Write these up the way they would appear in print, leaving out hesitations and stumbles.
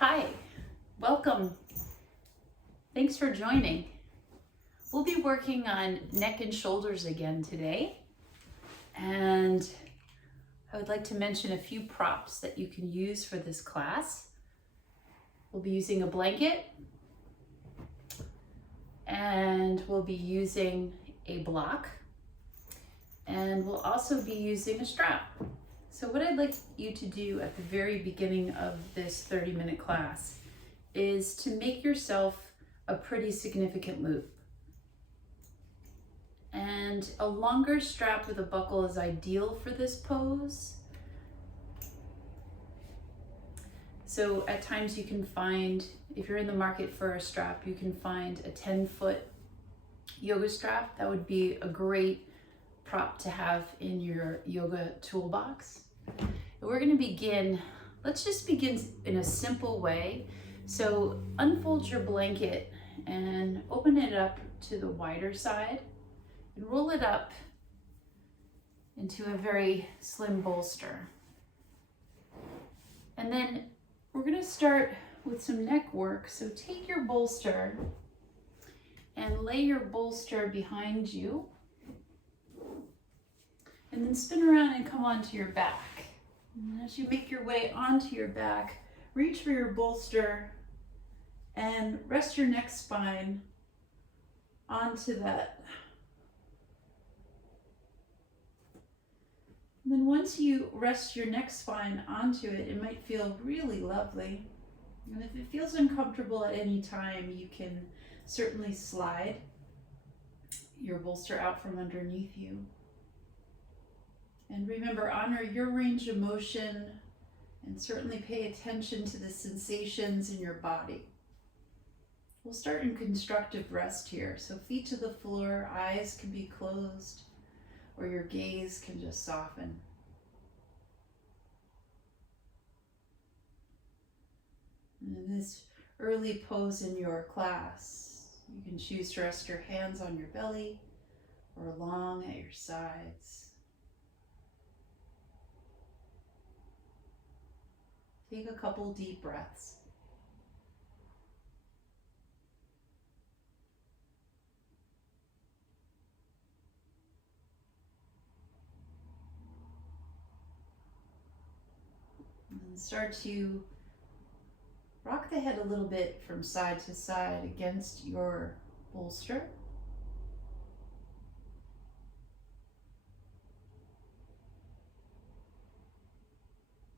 Hi, welcome. Thanks for joining. We'll be working on neck and shoulders again today. And I would like to mention a few props that you can use for this class. We'll be using a blanket and we'll be using a block and we'll also be using a strap. So what I'd like you to do at the very beginning of this 30-minute class is to make yourself a pretty significant loop. And a longer strap with a buckle is ideal for this pose. So at times you can find, if you're in the market for a strap, you can find a 10-foot yoga strap. That would be a great prop to have in your yoga toolbox. We're going to begin, let's just begin in a simple way. So unfold your blanket and open it up to the wider side and roll it up into a very slim bolster. And then we're going to start with some neck work. So take your bolster and lay your bolster behind you. And then spin around and come onto your back. And as you make your way onto your back, reach for your bolster and rest your neck spine onto that. And then once you rest your neck spine onto it, it might feel really lovely. And if it feels uncomfortable at any time, you can certainly slide your bolster out from underneath you. And remember, honor your range of motion and certainly pay attention to the sensations in your body. We'll start in constructive rest here. So feet to the floor, eyes can be closed, or your gaze can just soften. And in this early pose in your class, you can choose to rest your hands on your belly or along at your sides. Take a couple deep breaths. And start to rock the head a little bit from side to side against your bolster.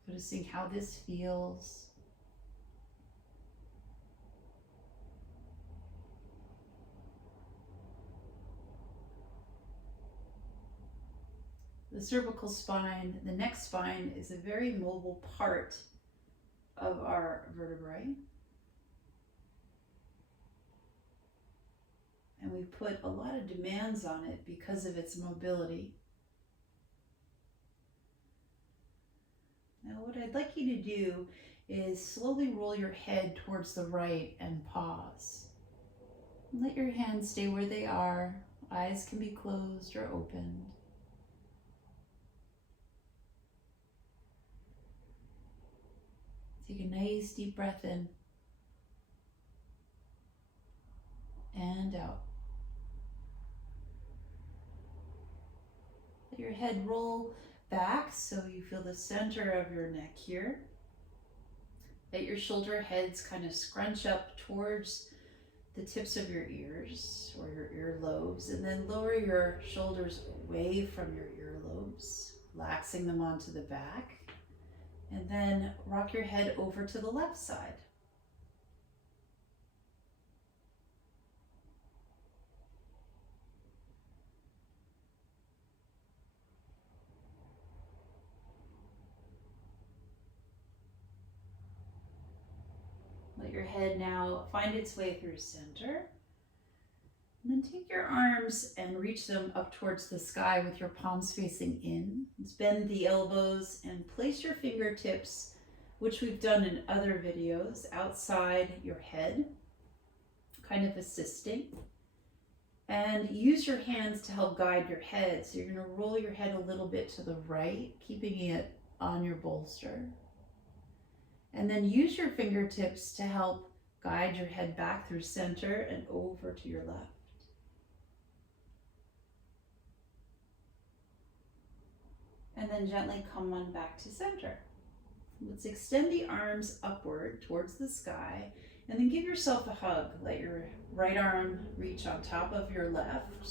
Noticing how this feels. The cervical spine, the neck spine, is a very mobile part of our vertebrae. And we put a lot of demands on it because of its mobility. Now what I'd like you to do is slowly roll your head towards the right and pause. And let your hands stay where they are. Eyes can be closed or opened. Take a nice deep breath in and out. Let your head roll back so you feel the center of your neck here. Let your shoulder heads kind of scrunch up towards the tips of your ears or your earlobes, and then lower your shoulders away from your earlobes, relaxing them onto the back. And then rock your head over to the left side. Let your head now find its way through center. And then take your arms and reach them up towards the sky with your palms facing in. Let's bend the elbows and place your fingertips, which we've done in other videos, outside your head, kind of assisting. And use your hands to help guide your head. So you're going to roll your head a little bit to the right, keeping it on your bolster. And then use your fingertips to help guide your head back through center and over to your left. And then gently come on back to center. Let's extend the arms upward towards the sky and then give yourself a hug. Let your right arm reach on top of your left.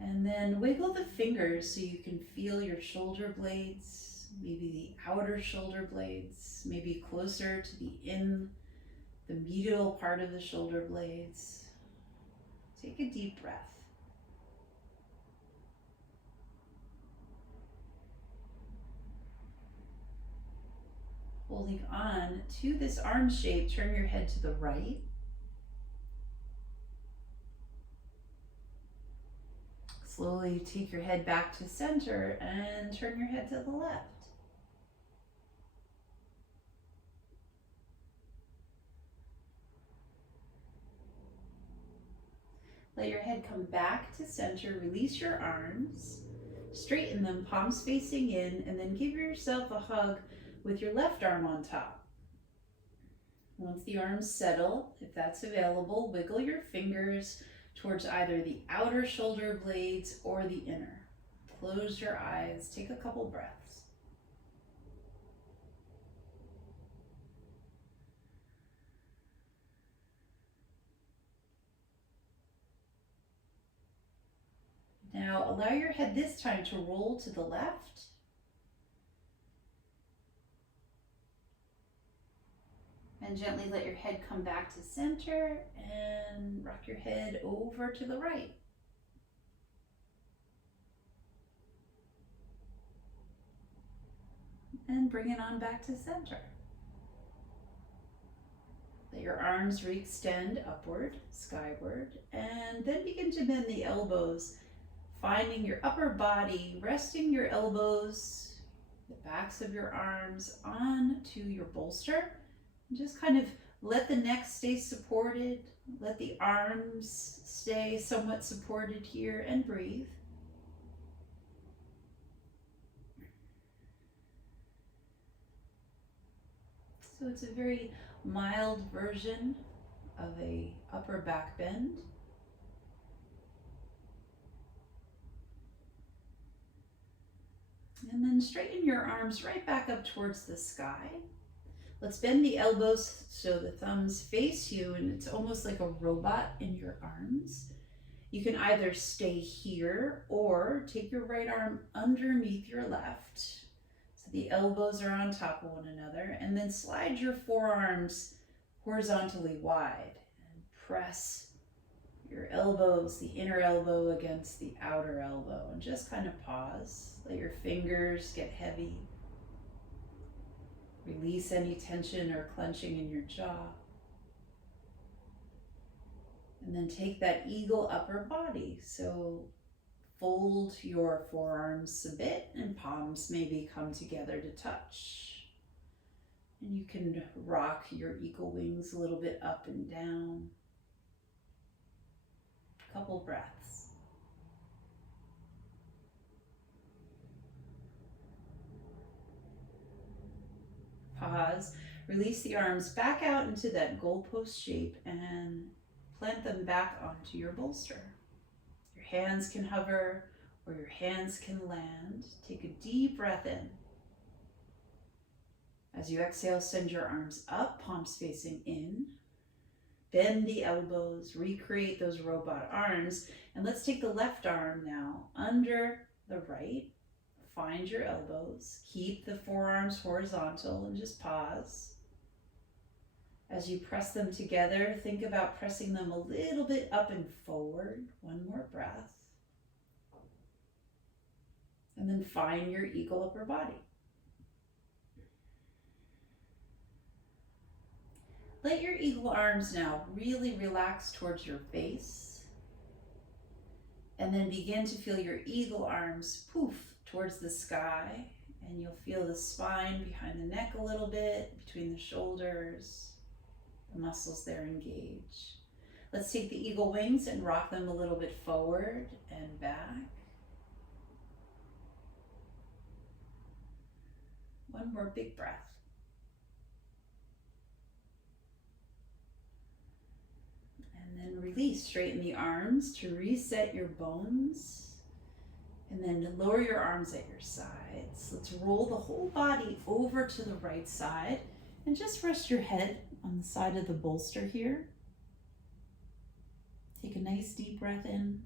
And then wiggle the fingers so you can feel your shoulder blades, maybe the outer shoulder blades, maybe closer to the medial part of the shoulder blades. Take a deep breath. Holding on to this arm shape, turn your head to the right. Slowly take your head back to center and turn your head to the left. Let your head come back to center, release your arms, straighten them, palms facing in, and then give yourself a hug with your left arm on top. Once the arms settle, if that's available, wiggle your fingers towards either the outer shoulder blades or the inner. Close your eyes, take a couple breaths. Now allow your head this time to roll to the left. And gently let your head come back to center and rock your head over to the right. And bring it on back to center. Let your arms re-extend upward, skyward, and then begin to bend the elbows, finding your upper body, resting your elbows, the backs of your arms onto your bolster. Just kind of let the neck stay supported, let the arms stay somewhat supported here, and breathe. So it's a very mild version of a upper back bend. And then straighten your arms right back up towards the sky. Let's bend the elbows so the thumbs face you, and it's almost like a robot in your arms. You can either stay here or take your right arm underneath your left. So the elbows are on top of one another, and then slide your forearms horizontally wide and press your elbows, the inner elbow against the outer elbow, and just kind of pause. Let your fingers get heavy. Release any tension or clenching in your jaw. And then take that eagle upper body. So fold your forearms a bit and palms maybe come together to touch. And you can rock your eagle wings a little bit up and down. Couple breaths. Pause, release the arms back out into that goalpost shape and plant them back onto your bolster. Your hands can hover or your hands can land. Take a deep breath in. As you exhale, send your arms up, palms facing in. Bend the elbows, recreate those robot arms, and let's take the left arm now under the right. Find your elbows, keep the forearms horizontal, and just pause. As you press them together, think about pressing them a little bit up and forward. One more breath. And then find your eagle upper body. Let your eagle arms now really relax towards your face. And then begin to feel your eagle arms poof towards the sky. And you'll feel the spine behind the neck a little bit, between the shoulders, the muscles there engage. Let's take the eagle wings and rock them a little bit forward and back. One more big breath. release, straighten the arms to reset your bones. And then lower your arms at your sides. Let's roll the whole body over to the right side and just rest your head on the side of the bolster here. Take a nice deep breath in.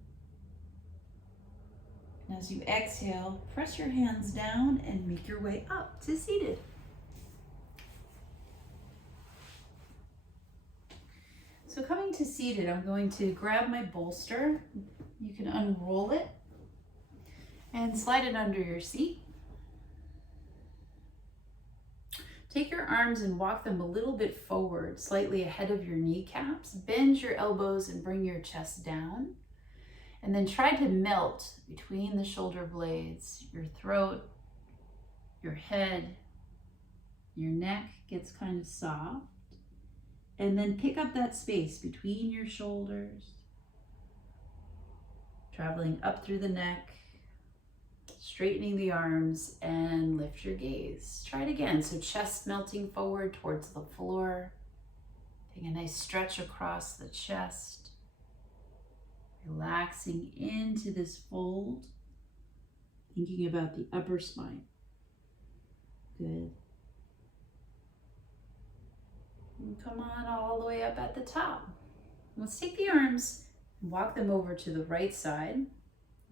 And as you exhale, press your hands down and make your way up to seated. So coming to seated, I'm going to grab my bolster. You can unroll it and slide it under your seat. Take your arms and walk them a little bit forward, slightly ahead of your kneecaps. Bend your elbows and bring your chest down. And then try to melt between the shoulder blades, your throat, your head, your neck gets kind of soft. And then pick up that space between your shoulders, traveling up through the neck, straightening the arms, and lift your gaze. Try it again. So chest melting forward towards the floor. Take a nice stretch across the chest. Relaxing into this fold. Thinking about the upper spine. Good. And come on all the way up at the top. Let's take the arms and walk them over to the right side.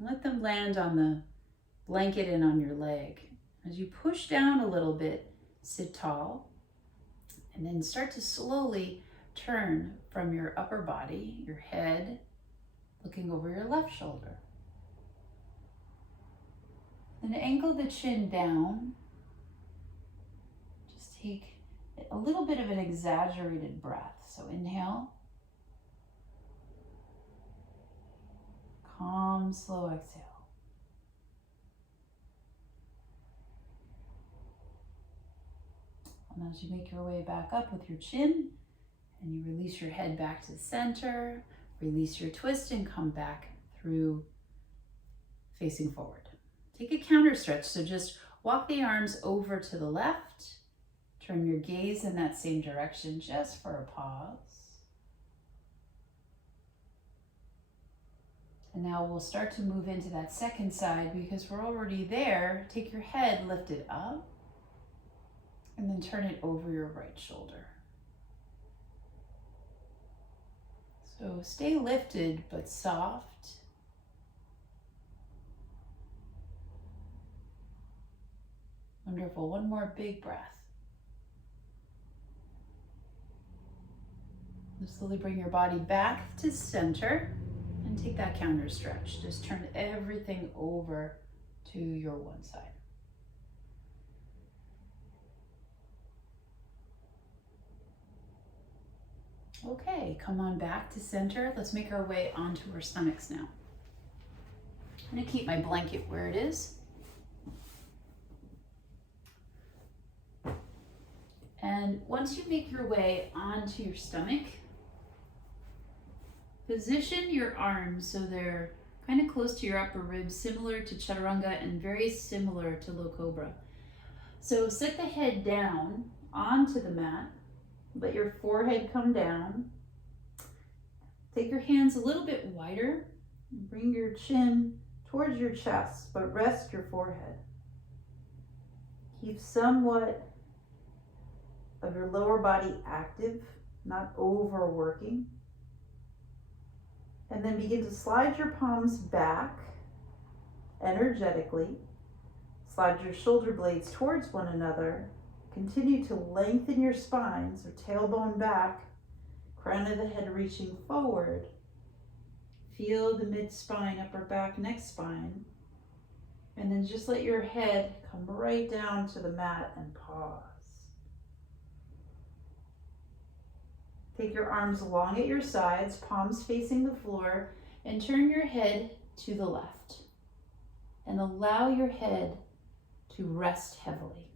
Let them land on the blanket and on your leg. As you push down a little bit, sit tall, and then start to slowly turn from your upper body, your head, looking over your left shoulder. Then angle the chin down. Just take a little bit of an exaggerated breath. So inhale. Calm, slow exhale. And as you make your way back up with your chin, and you release your head back to the center, release your twist and come back through facing forward. Take a counter stretch. So just walk the arms over to the left, turn your gaze in that same direction just for a pause. And now we'll start to move into that second side because we're already there. Take your head, lift it up, and then turn it over your right shoulder. So stay lifted but soft. Wonderful. One more big breath. Slowly bring your body back to center and take that counter stretch. Just turn everything over to your one side. Okay, come on back to center. Let's make our way onto our stomachs now. I'm gonna keep my blanket where it is. And once you make your way onto your stomach, position your arms so they're kind of close to your upper ribs, similar to chaturanga and very similar to low cobra. So set the head down onto the mat. Let your forehead come down. Take your hands a little bit wider. Bring your chin towards your chest, but rest your forehead. Keep somewhat of your lower body active, not overworking. And then begin to slide your palms back energetically. Slide your shoulder blades towards one another. Continue to lengthen your spine, so tailbone back, crown of the head reaching forward. Feel the mid-spine, upper back, neck spine. And then just let your head come right down to the mat and pause. Take your arms long at your sides, palms facing the floor, and turn your head to the left. And allow your head to rest heavily.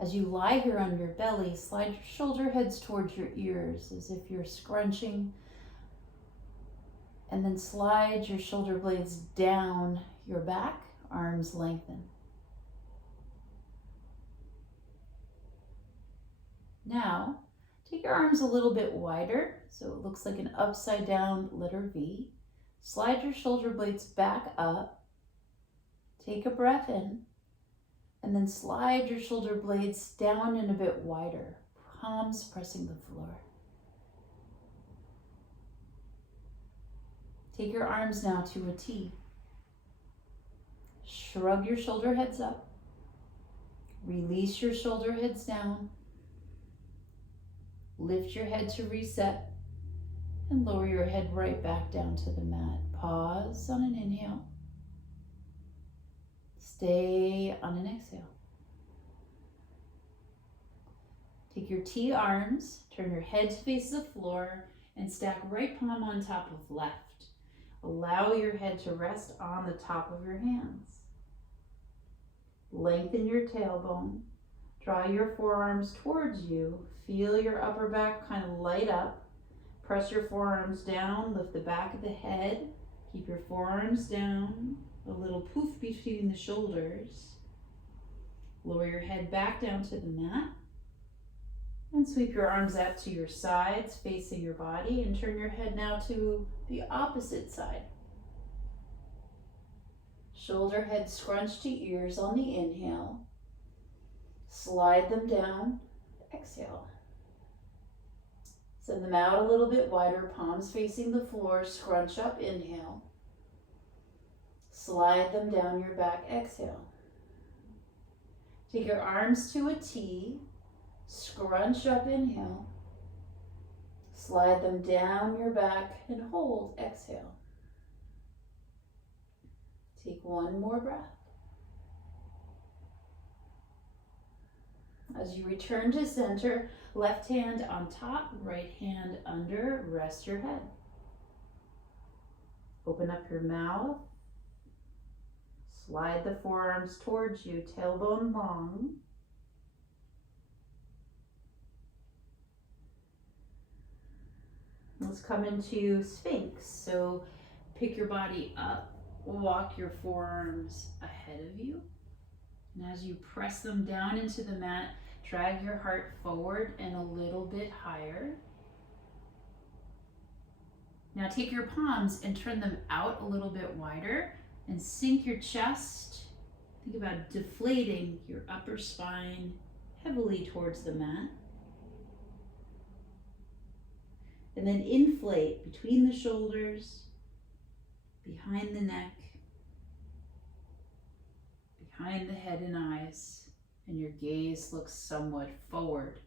As you lie here on your belly, slide your shoulder heads towards your ears as if you're scrunching. And then slide your shoulder blades down your back, arms lengthen. Now, Take your arms a little bit wider so it looks like an upside down letter V. Slide your shoulder blades back up. Take a breath in, and then slide your shoulder blades down and a bit wider, palms pressing the floor. Take your arms now to a T. Shrug your shoulder heads up. Release your shoulder heads down. Lift your head to reset and lower your head right back down to the mat. Pause on an inhale. Stay on an exhale. Take your T arms, turn your head to face the floor, and stack right palm on top of left. Allow your head to rest on the top of your hands. Lengthen your tailbone. Draw your forearms towards you. Feel your upper back kind of light up. Press your forearms down. Lift the back of the head. Keep your forearms down. A little poof between the shoulders. Lower your head back down to the mat. And sweep your arms out to your sides, facing your body, and turn your head now to the opposite side. Shoulder head scrunch to ears on the inhale. Slide them down, exhale. Send them out a little bit wider, palms facing the floor, scrunch up, inhale. Slide them down your back, exhale. Take your arms to a T, scrunch up, inhale. Slide them down your back and hold, exhale. Take one more breath. As you return to center, left hand on top, right hand under, rest your head. Open up your mouth. Slide the forearms towards you, tailbone long. Let's come into Sphinx. So pick your body up, walk your forearms ahead of you. And as you press them down into the mat, drag your heart forward and a little bit higher. Now take your palms and turn them out a little bit wider and sink your chest. Think about deflating your upper spine heavily towards the mat. And then inflate between the shoulders, behind the neck, behind the head and eyes, and your gaze looks somewhat forward.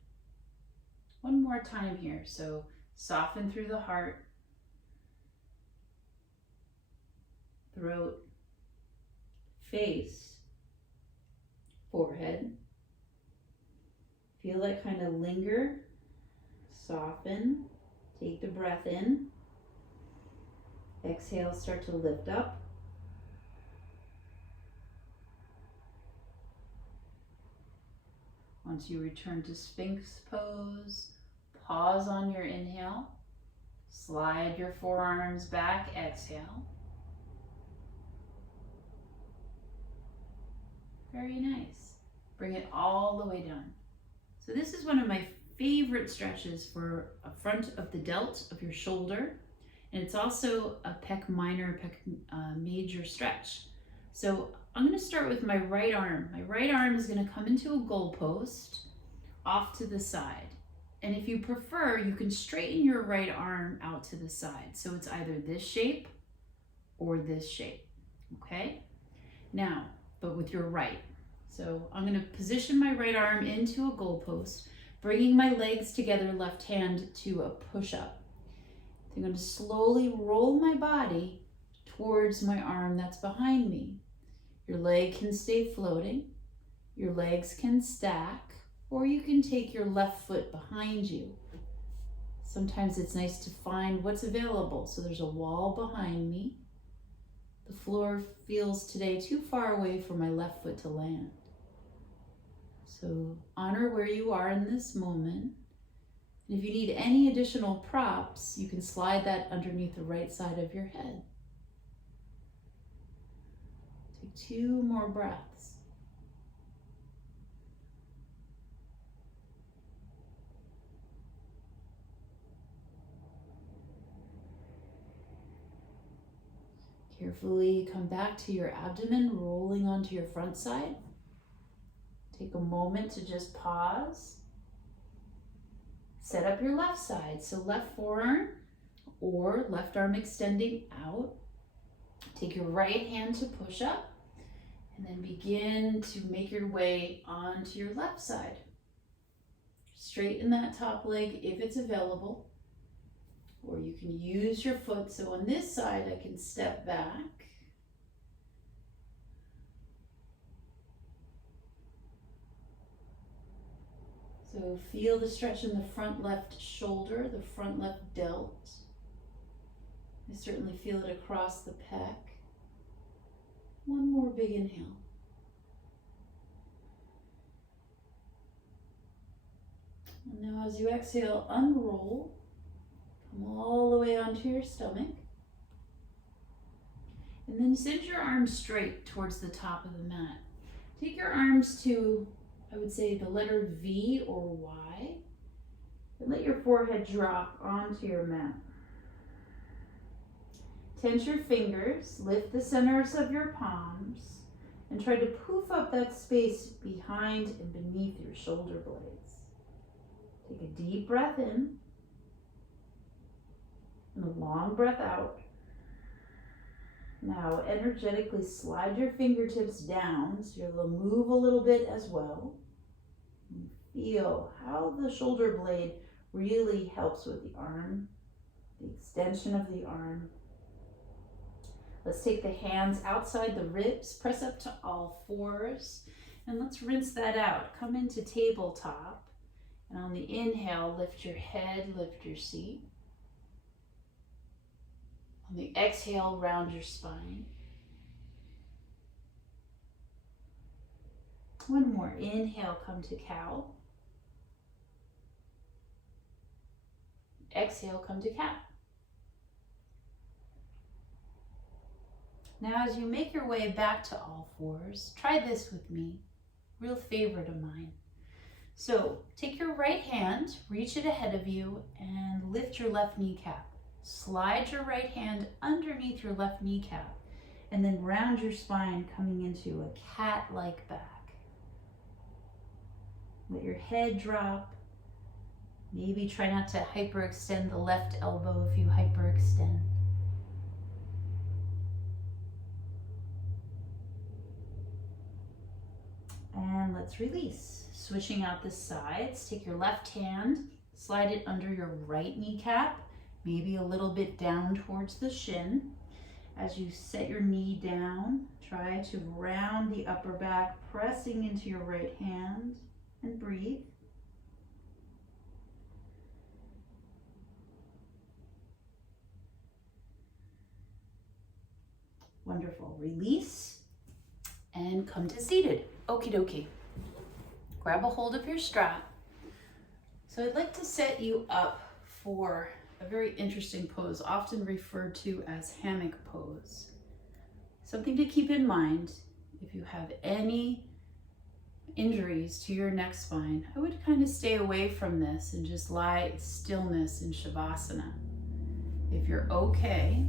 One more time here. So soften through the heart, throat, face, forehead. Feel that kind of linger, soften, take the breath in. Exhale, start to lift up. Once you return to Sphinx pose, pause on your inhale. Slide your forearms back, exhale. Very nice. Bring it all the way down. So this is one of my favorite stretches for a front of the delt of your shoulder. And it's also a pec minor, pec major stretch. So I'm going to start with my right arm. My right arm is going to come into a goalpost off to the side. And if you prefer, you can straighten your right arm out to the side. So it's either this shape or this shape, okay? Now, but with your right. So I'm going to position my right arm into a goalpost, bringing my legs together, left hand to a push-up. I'm going to slowly roll my body towards my arm that's behind me. Your leg can stay floating, your legs can stack, or you can take your left foot behind you. Sometimes it's nice to find what's available. So there's a wall behind me. The floor feels today too far away for my left foot to land. So honor where you are in this moment. And if you need any additional props, you can slide that underneath the right side of your head. Take 2 more breaths. Carefully come back to your abdomen, rolling onto your front side. Take a moment to just pause. Set up your left side. So left forearm or left arm extending out. Take your right hand to push up and then begin to make your way onto your left side. Straighten that top leg if it's available, or you can use your foot. So on this side, I can step back. So feel the stretch in the front left shoulder, the front left delt. I certainly feel it across the pec. One more big inhale. And now as you exhale, unroll. Come all the way onto your stomach. And then send your arms straight towards the top of the mat. Take your arms to, I would say, the letter V or Y. And let your forehead drop onto your mat. Tense your fingers, lift the centers of your palms, and try to poof up that space behind and beneath your shoulder blades. Take a deep breath in and a long breath out. Now energetically slide your fingertips down so you're able to move a little bit as well. And feel how the shoulder blade really helps with the arm, the extension of the arm. Let's take the hands outside the ribs, press up to all fours, and let's rinse that out. Come into tabletop, and on the inhale, lift your head, lift your seat. On the exhale, round your spine. One more, inhale, come to cow. Exhale, come to cat. Now as you make your way back to all fours, try this with me, real favorite of mine. So take your right hand, reach it ahead of you, and lift your left kneecap. Slide your right hand underneath your left kneecap, and then round your spine, coming into a cat-like back. Let your head drop. Maybe try not to hyperextend the left elbow if you hyperextend. And let's release. Switching out the sides, take your left hand, slide it under your right kneecap, maybe a little bit down towards the shin. As you set your knee down, try to round the upper back, pressing into your right hand, and breathe. Wonderful. Release and come to seated. Okie dokie. Grab a hold of your strap. So I'd like to set you up for a very interesting pose, often referred to as hammock pose. Something to keep in mind, if you have any injuries to your neck spine, I would kind of stay away from this and just lie in stillness in Shavasana. If you're okay,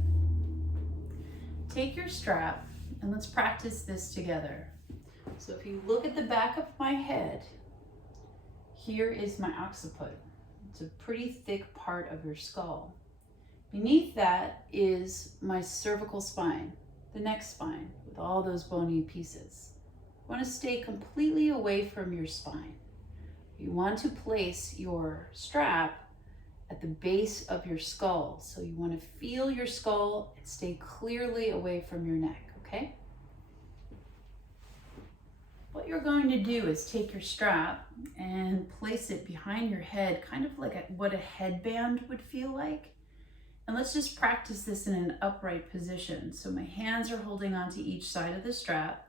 take your strap and let's practice this together. So if you look at the back of my head, here is my occiput. It's a pretty thick part of your skull. Beneath that is my cervical spine, the neck spine, with all those bony pieces. You want to stay completely away from your spine. You want to place your strap at the base of your skull. So you want to feel your skull and stay clearly away from your neck, okay? What you're going to do is take your strap and place it behind your head, kind of like what a headband would feel like. And let's just practice this in an upright position. So my hands are holding onto each side of the strap.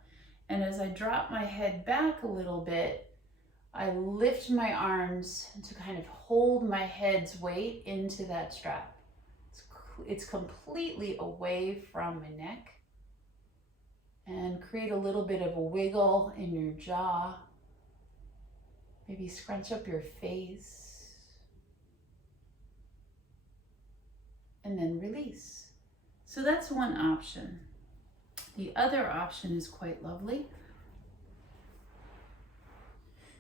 And as I drop my head back a little bit, I lift my arms to kind of hold my head's weight into that strap. It's completely away from my neck. And create a little bit of a wiggle in your jaw. Maybe scrunch up your face. And then release. So that's one option. The other option is quite lovely.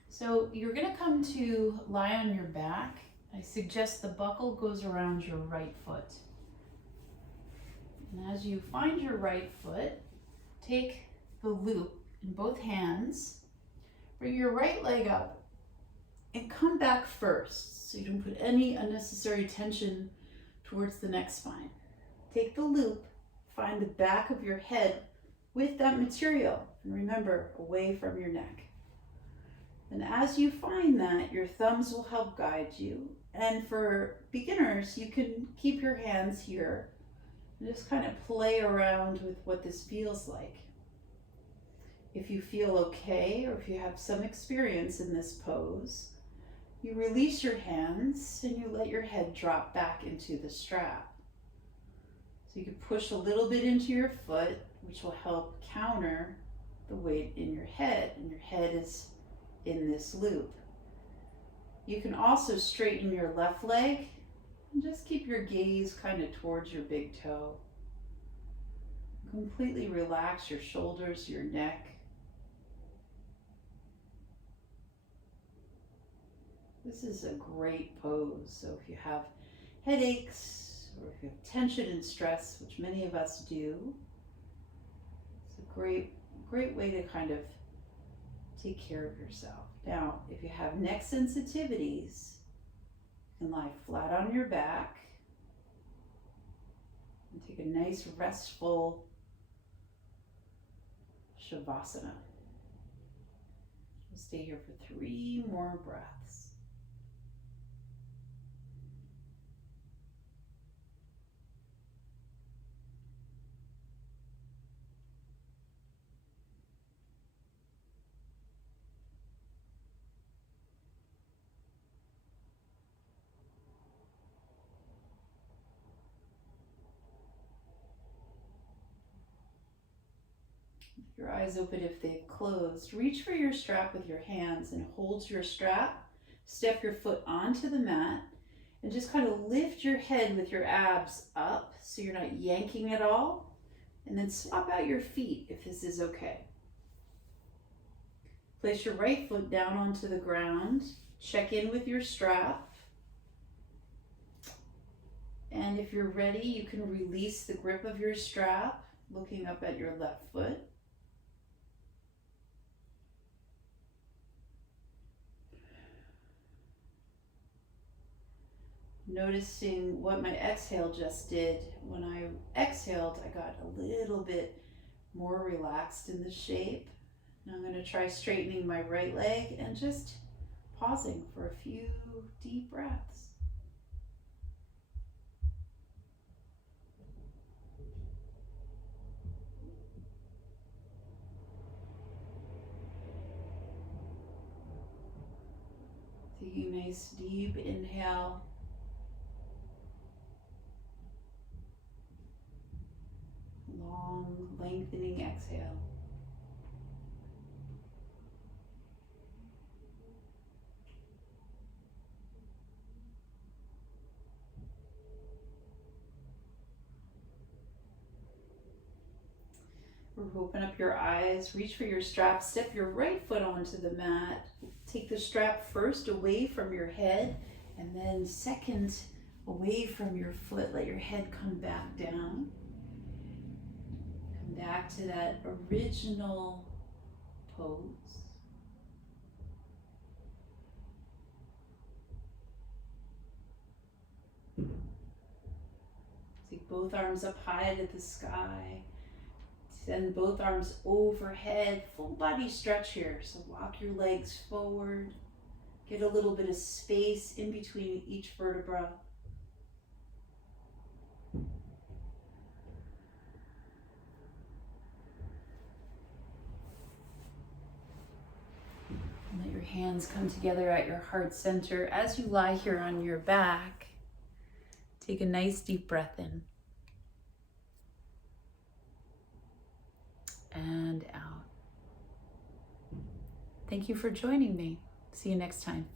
So you're going to come to lie on your back. I suggest the buckle goes around your right foot. And as you find your right foot, take the loop in both hands, bring your right leg up, and come back first so you don't put any unnecessary tension towards the neck spine. Take the loop, find the back of your head with that material, and remember, away from your neck. And as you find that, your thumbs will help guide you. And for beginners, you can keep your hands here and just kind of play around with what this feels like. If you feel okay, or if you have some experience in this pose, you release your hands and you let your head drop back into the strap. So you can push a little bit into your foot, which will help counter the weight in your head, and your head is in this loop. You can also straighten your left leg and just keep your gaze kind of towards your big toe. Completely relax your shoulders, your neck. This is a great pose. So if you have headaches or if you have tension and stress, which many of us do, it's a great way to kind of take care of yourself. Now, if you have neck sensitivities, you can lie flat on your back and take a nice restful Shavasana. We'll stay here for 3 more breaths. Your eyes open if they've closed. Reach for your strap with your hands and hold your strap. Step your foot onto the mat and just kind of lift your head with your abs up so you're not yanking at all. And then swap out your feet if this is okay. Place your right foot down onto the ground. Check in with your strap. And if you're ready, you can release the grip of your strap, looking up at your left foot. Noticing what my exhale just did. When I exhaled, I got a little bit more relaxed in the shape. Now I'm going to try straightening my right leg and just pausing for a few deep breaths. Taking a nice deep inhale. Long, lengthening exhale. Open up your eyes, reach for your strap, step your right foot onto the mat. Take the strap first away from your head, and then second away from your foot. Let your head come back down. Come back to that original pose. Take both arms up high to the sky. Send both arms overhead, full body stretch here. So walk your legs forward. Get a little bit of space in between each vertebra. And let your hands come together at your heart center. As you lie here on your back, take a nice deep breath in. And out. Thank you for joining me. See you next time.